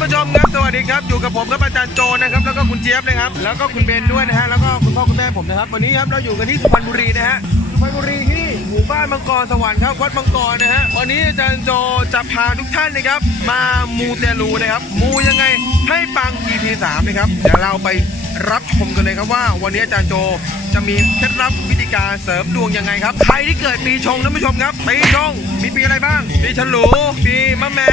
ผู้ชมครับสวัสดีครับอยู่กับผมครับอาจารย์โจนะครับแล้วก็คุณเจี๊ยบนะครับแล้วก็คุณเบนด้วยนะฮะแล้วก็คุณพ่อคุณแม่ผมนะครับวันนี้ครับเราอยู่กันที่สุพรรณบุรีนะฮะสุพรรณบุรีที่หมู่บ้านมังกรสวรรค์ครับวัดมังกรนะฮะวันนี้อาจารย์โจจะพาทุกท่านนะครับ มามูเตลูนะครับมูยังไงให้ปัง EP 3นะครับเดี๋ยวเราไปรับ ชมกันเลยครับว่า วันนี้อาจารย์โจจะมีเคล็ดลับวิธีการเสริมดวงยังไงครับ ใครที่เกิดปีชงท่านผู้ชมครับ ปีชงมีปีอะไรบ้าง ปีฉลู ปีมะแม่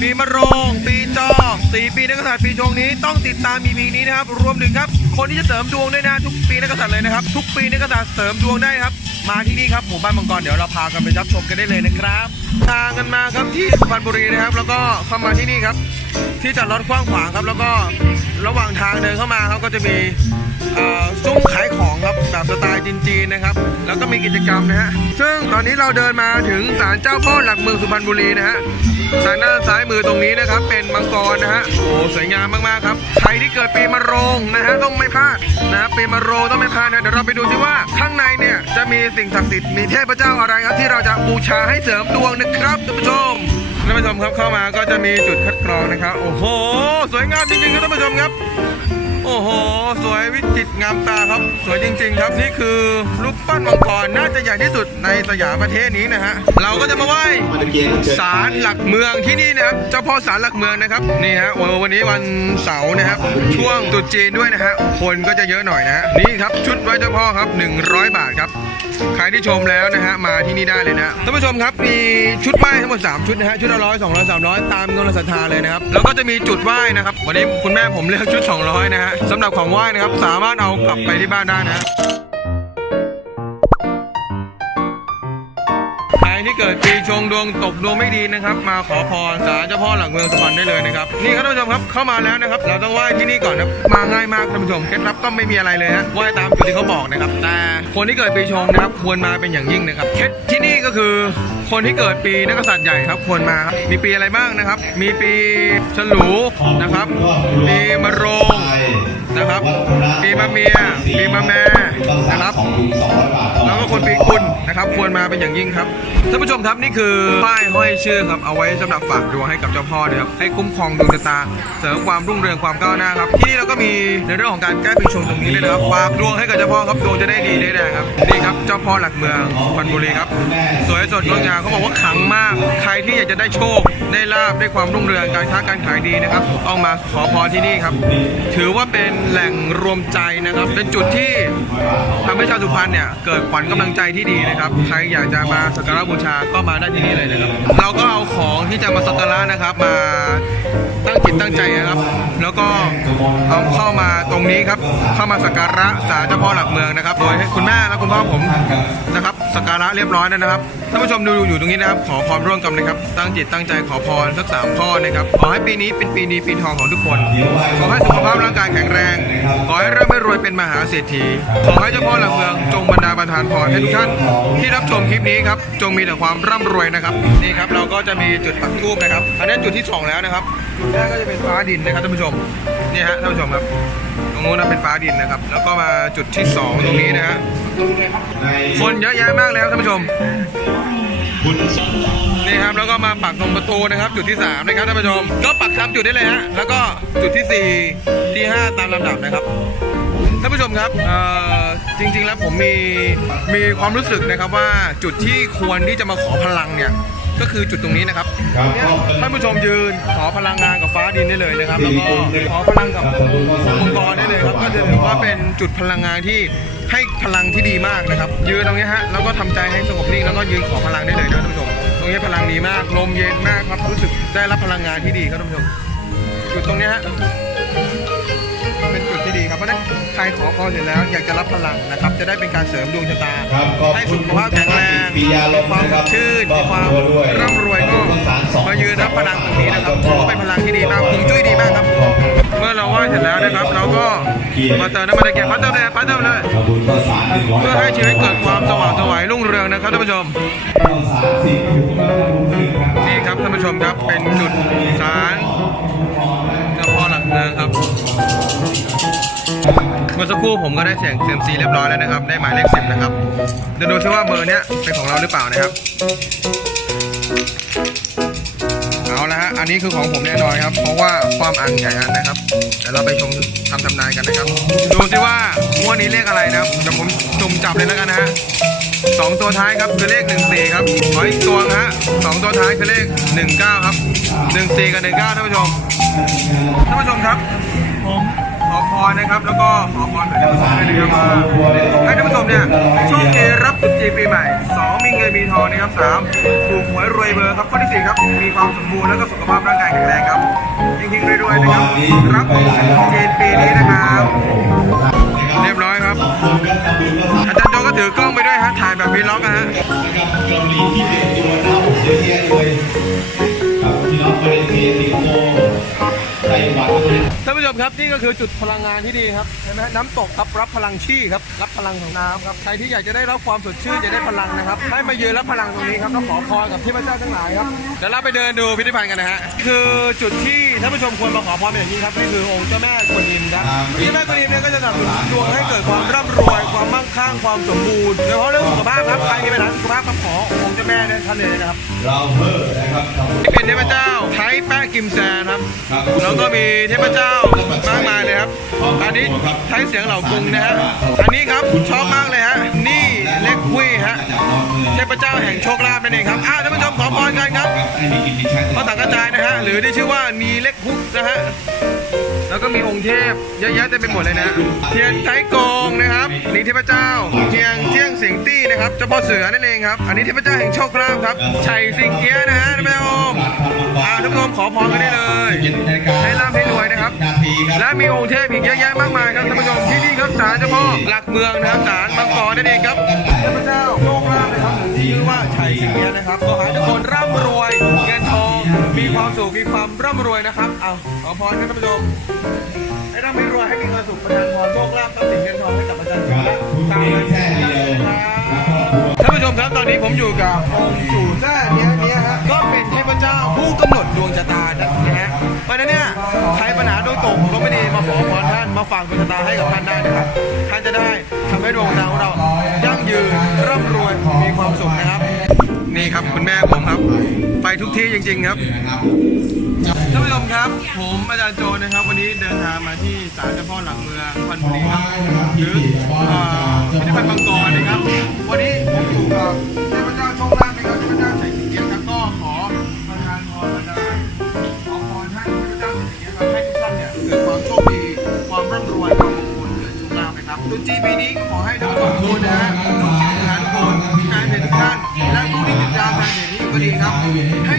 ปีมะโรง ปีจอสี่ปีนักษัตริย์ปีชงนี้ต้องติดตามมีปีนี้นะครับ รวมถึงครับ คนที่จะเสริมดวงได้นะทุกปีนักษัตริย์เลยนะครับ ทุกปีนักกษัตริย์เสริมดวงได้ครับ มาที่นี่ครับหมู่บ้านมังกรเดี๋ยวเราพากันไปรับชมกันได้เลยนะครับทางกันมาครับที่สุพรรณบุรีนะครับ แล้วก็เข้ามาที่นี่ครับ ที่จอดรถกว้างขวางครับ แล้วก็ระหว่างทางเดินเข้ามาครับก็จะมีซุ้มขายของครับแบบสไตล์จีนๆนะครับ แล้วก็มีกิจกรรมนะฮะซึ่งตอนนี้เราเดินมาถึงศาลเจ้าพ่อหลักเมืองสุพรรณบุรีนะฮะ ทางด้านซ้ายมือตรงนี้นะครับ เป็นมังกรนะฮะโอ้สวยงามมากๆครับใครที่เกิดปีมะโรงนะฮะต้องไม่พลาดนะครับปีมะโรงต้องไม่พลาดนะเดี๋ยวเราไปดูซิว่าข้างในเนี่ยจะมีสิ่งศักดิ์สิทธิ์มีเทพเจ้าอะไรครับที่เราจะบูชาให้เสริมดวงนะครับท่านผู้ชมท่านผู้ชมครับเข้ามาก็จะมีจุดคัดกรองนะครับ โอ้โห สวยงามจริงๆครับท่านผู้ชมครับ โอ้โห สวยวิจิตรงามตาครับ สวยจริง ๆ ครับนี่คือรูปปั้นมังกรน่าจะใหญ่ที่สุดในสยามประเทศนี้นะฮะเราก็จะมาไหว้ศาลหลักเมืองที่นี่นะครับเจ้าพ่อศาลหลักเมืองนะครับนี่ฮะวันนี้วันเสาร์นะครับ ช่วงตรุษจีนด้วยนะฮะคนก็จะเยอะหน่อยนะฮะนี่ครับชุดไหว้เจ้าพ่อครับ 100 บาทครับใครที่ชมแล้วนะฮะมาที่นี่ได้เลยนะฮะท่านผู้ชมครับมีชุดไหว้ทั้งหมด3ชุดนะฮะชุดละร้อยสองร้อยสามร้อยตามกำลังศรัทธาเลยนะครับแล้วก็จะมีจุดไหว้นะครับวันนี้คุณแม่ผมเลือกชุด 200 นะฮะสำหรับของไหว้นะครับสามารถเอากลับไปที่บ้านได้นะฮะใครที่เกิดปีชงดวงตกดวงไม่ดีนะครับ มาขอพรศาลเจ้าพ่อหลักเมืองสุพรรณได้เลยนะครับนี่ครับท่านผู้ชมครับเข้ามาแล้วนะครับ เราต้องไหว้ที่นี่ก่อนนะมาง่ายมากท่านผู้ชมเคล็ดลับก็ไม่มีอะไรเลยฮะไหว้ตามจุดที่เขาบอกนะครับแต่คนที่เกิดปีชงนะครับควรมาเป็นอย่างยิ่งนะครับเคล็ดที่นี่ก็คือ คนที่เกิดปีนักกษัตริย์ใหญ่ครับควรมาครับ มีปีอะไรบ้างนะครับ มีปีฉลูนะครับ ปีมะโรงนะครับปี มะเมีย ปีมะแม่นะครับแล้วก็คนปีกุลนะครับ ควรมาเป็นอย่างยิ่งครับท่านผู้ชมครับนี่คือป้ายห้อยชื่อครับเอาไว้สำหรับฝากดวงให้กับเจ้าพ่อนะครับให้คุ้มครองดวงชะตาเสริมความรุ่งเรืองความก้าวหน้าครับที่นี่เราก็มีในเรื่องของการแก้ปีชงตรงนี้เลยนะครับฝากดวงให้กับเจ้าพ่อครับดวงจะได้ดีได้แรงครับนี่ครับเจ้าพ่อหลักเมืองสุพรรณบุรีครับสวยสดงดงามเขาบอกว่าขลังมาก ใครที่อยากจะได้โชคได้ลาบได้ความรุ่งเรืองการค้าการขายดีนะครับต้องมาขอพรที่นี่ครับ ถือว่าเป็นแหล่งรวมใจนะครับ เป็นจุดที่ทำให้ชาวสุพรรณเนี่ยเกิดขวัญกำลังใจที่ดีนะครับ ใครอยากจะมาสักการะบูชาก็มาได้ที่นี่เลยนะครับ เราก็เอาของที่จะมาสักการะนะครับมาตั้งจิตตั้งใจนะครับ แล้วก็เอาเข้ามาตรงนี้ครับ เข้ามาสักการะศาลเจ้าพ่อหลักเมืองนะครับ โดยให้คุณแม่และคุณพ่อผมนะครับ สักการะเรียบร้อยแล้วนะครับท่านผู้ชมดูอยู่ตรงนี้นะครับ ขอพรร่วมกันนะครับ ตั้งจิตตั้งใจขอพรสักสามข้อนะครับ ขอให้ปีนี้เป็นปีดีปีทองของทุกคน ขอให้สุขภาพร่างกายแข็งแรง ขอให้ร่ำรวยเป็นมหาเศรษฐี ขอให้เจ้าพ่อหลักเมืองจงบรรดาประทานพรให้ทุกท่านที่รับชมคลิปนี้ครับ จงมีแต่ความร่ำรวยนะครับ นี่ครับเราก็จะมีจุดปักทูบนะครับ อันนี้จุดที่สองแล้วนะครับจุดแรกก็จะเป็นฟ้าดินนะครับท่านผู้ชม นี่ฮะท่านผู้ชมครับ นู้นนะเป็นฟ้าดินนะครับ แล้วก็มาจุดที่สองตรงนี้นะฮะคนเยอะแยะมากแล้วท่านผู้ชมนี่ครับแล้วก็มาปักตรงประตูนะครับ จุดที่ 3 นะครับท่านผู้ชม ก็ปักตามจุดได้เลยฮะแล้วก็จุดที่ 4 ที่ 5 ตามลำดับนะครับท่านผู้ชมครับเอ่อจริง ๆ แล้วผมมีมีความรู้สึกนะครับว่าจุดที่ควรที่จะมาขอพลังเนี่ย ก็คือจุดตรงนี้นะครับท่านผู้ชมยืนขอพลังงานกับฟ้าดินได้เลยนะครับแล้วก็ขอพลังกับมังกรได้เลยครับก็จะถือว่าเป็นจุดพลังงานที่ให้พลังที่ดีมากนะครับ ยืนตรงนี้ฮะแล้วก็ทำใจให้สงบนิ่งแล้วก็ยืนขอพลังได้เลยนะท่านผู้ชมตรงนี้พลังดีมากลมเย็นมากครับรู้สึกได้รับพลังงานที่ดีครับท่านผู้ชมจุดตรงนี้ฮะเป็นจุดที่ดีค รับเพราะฉะนั้นใครขอพรเสร็จแล้วอยากจะรับพลังนะครับ จะได้เป็นการเสริมดวงชะตา ครับขอบให้คุสุณขภาพแข็งแรงปิยาลมีมความนะครับชื่นมีความครอบครัวด้วยร่ำรวยก็ขอบคุณสารสองมายืนรับพลังตรงนี้นะครับถือว่าเป็นพลังที่ดีมากฮวงจุ้ยดีมากครับ เมื่อเราไหว้เสร็จแล้วนะครับ เราก็มาเติมน้ำมันตะเกียบพัดเติมเลยพัดเติมเลยขบุญข้าวสารหนึ่งร้อยเพื่อให้ชีวิตเกิดความสว่างไสวัยรุ่งเรืองนะครับท่านผู้ชมข้าวสารสิบถุงแล้วก็ถุงหนึ่งครับ นี่ครับท่านผู้ชมครับเป็นจุดศาล มื่อสักครู่ผมก็ได้เสียงเซมซีเรียบร้อยแล้วนะครับ ได้หมายเลขสิบนะครับเดี๋ยวดูซิว่าเบอร์เนี้ยเป็นของเราหรือเปล่านะครับ เอาละฮะ อันนี้คือของผมแน่นอนครับ เพราะว่าความอ่างใหญ่อันนะครับ เดี๋ยวเราไปชมคำทำนายกันนะครับ ดูสิว่างวดนี้เลขอะไรนะครับเดี๋ยวผมจุ่มจับเลยแล้วกันนะฮะสองตัวท้ายครับคือเลขหนึ่งสี่ครับขออีกตัวนะฮะสองตัวท้ายคือเลขหนึ่งเก้าครับหนึ่งสี่กับหนึ่งเก้าท่านผู้ชมท่านผู้ชมครับผม อพรนะครับ แล้วก็ขอพรแบบนี้นะครับว่าให้ท่านผู้ชมเนี่ยโชคดีรับตรุษจีนปีใหม่สองมีเงินมีทองนะครับสามถูกหวยรวยเบอร์ครับข้อที่สี่ครับมีความสมบูรณ์แล้วก็สุขภาพร่างกายแข็งแรงครับเฮงๆรวยๆนะครับรับตรุษจีนปีนี้นะครับเรียบร้อยครับอาจารย์โจก็ถือกล้องไปด้วยฮะถ่ายแบบวีล็อกนะฮะ นะครับเกาหลีที่เป็นตัวเท่าเยอะแยะเลยครับพี่น้องมาเลเซียสิงคโปร์ไต้หวันนะท่านผู้ชมครับนี่ก็คือจุดพลังงานที่ดีครับเห็นไหมฮะน้ำตกครับรับพลังชี่ครับรับพลังของน้ำครับใครที่อยากจะได้รับความสดชื่นจะได้พลังนะครับให้มายืนรับพลังตรงนี้ครับต้องขอพรกับเทพเจ้าทั้งหลายครับเดี๋ยวเราไปเดินดูพิพิธภัณฑ์กันนะฮะคือจุดที่ท่านผู้ชมควรมาขอพรเป็นอย่างยิ่งครับนี่คือองค์เจ้าแม่กวนอิมครับที่แม่กวนอิมเนี่ยก็จะสนับสนุนดวงให้เกิดความร่ำรวยความมั่งคั่งความสมบูรณ์โดยเฉพาะเรื่องสุขภาพครับใครมีปัญหาสุขภาพก็ขอองค์เจ้าแม่เนี่ยท่านเลยนะครับเราเพิ่มนะครับครับเป็นเทพเจ้า ไทยแปะกิมแซนครับครับ แล้วก็มีเทพเจ้ามากมายเลยครับ อันนี้ใช้เสียงเหล่ากรุงนะฮะ อันนี้ครับชอบมากเลยฮะ นี่เล็กคุยฮะจากนอกเมืองเทพเจ้าแห่งโชคลาภนั่นเองครับอ่าท่านผู้ชมขอพรกันครับให้มีกินมีใช้พระสังกระจายนะฮะ หรือที่ชื่อว่านีเล็กฮุกนะฮะแล้วก็มีองค์เทพเยอะแยะเต็มไปหมดเลยนะ เทียนไทโกงนะครับนี่เทพเจ้าเทียงเที่ยงสิงตี้นะครับเจ้าพ่อเสือนั่นเองครับ อันนี้เทพเจ้าแห่งโชคลาภครับชัยสิงเกียนะฮะท่านผู้ชมอ่าท่านผู้ชมขอพรกันได้เลยให้ร่ำให้รวยนะครับนาทีครับ และมีองค์เทพอีกเยอะแยะมากมายครับท่านผู้ชมที่นี่ครับศาลเจ้าพ่อหลักเมืองนะครับศาลบางกอกนั่นเองครับเทพเจ้าโชคลาภนะครับหรือที่ชื่อว่าชัยสิงเกียนะครับขอให้ทุกคนร่ำรวยเงินทองมีความสุขมีความร่ำรวยนะครับเอาขอพรกันท่านผู้ชมให้ร่ำให้รวยให้มีความสุขประทานพรโชคลาภทรัพย์สินเงินทองให้กับประชาชนและชาวเมืองแท้ท่านผู้ชมครับตอนนี้ผมอยู่กับองค์จู่แท้เนี้ยเนี้ยฮะก็เป็นเท พเจ้าผู้กำหนดดวงชะตานะฮะเพราะนั้นเนี่ยใครปัญหาโดยตกลงไม่ดีมาขอพรท่านมาฝากดวงชะตาให้กับท่านได้นะครับ ท่านจะได้ทำให้ดวงชะตาของเรายั่งยืนร่ำรวยมีความสุขนะครับ นี่ครับคุณแม่ผมครับ ไปทุกที่จริง ๆ ครับท่านผู้ชมครับ ผมอาจารย์โจนะครับ วันนี้เดินทางมาที่ศาลเจ้าพ่อหลักเมืองพันบุรีครับหรืออ่อพิพิธภัณฑ์บางกรนะครับ วันนี้ผมอยู่กับเทพเจ้า ตุจีปีนี้ขอให้ทุกคนทุกคนะฮะทุกสิ่งทุกอย่างทุกคนการเป็นท่านและผู้ที่ติดตามการเห็นนี้อยู่ก็ดีครับให้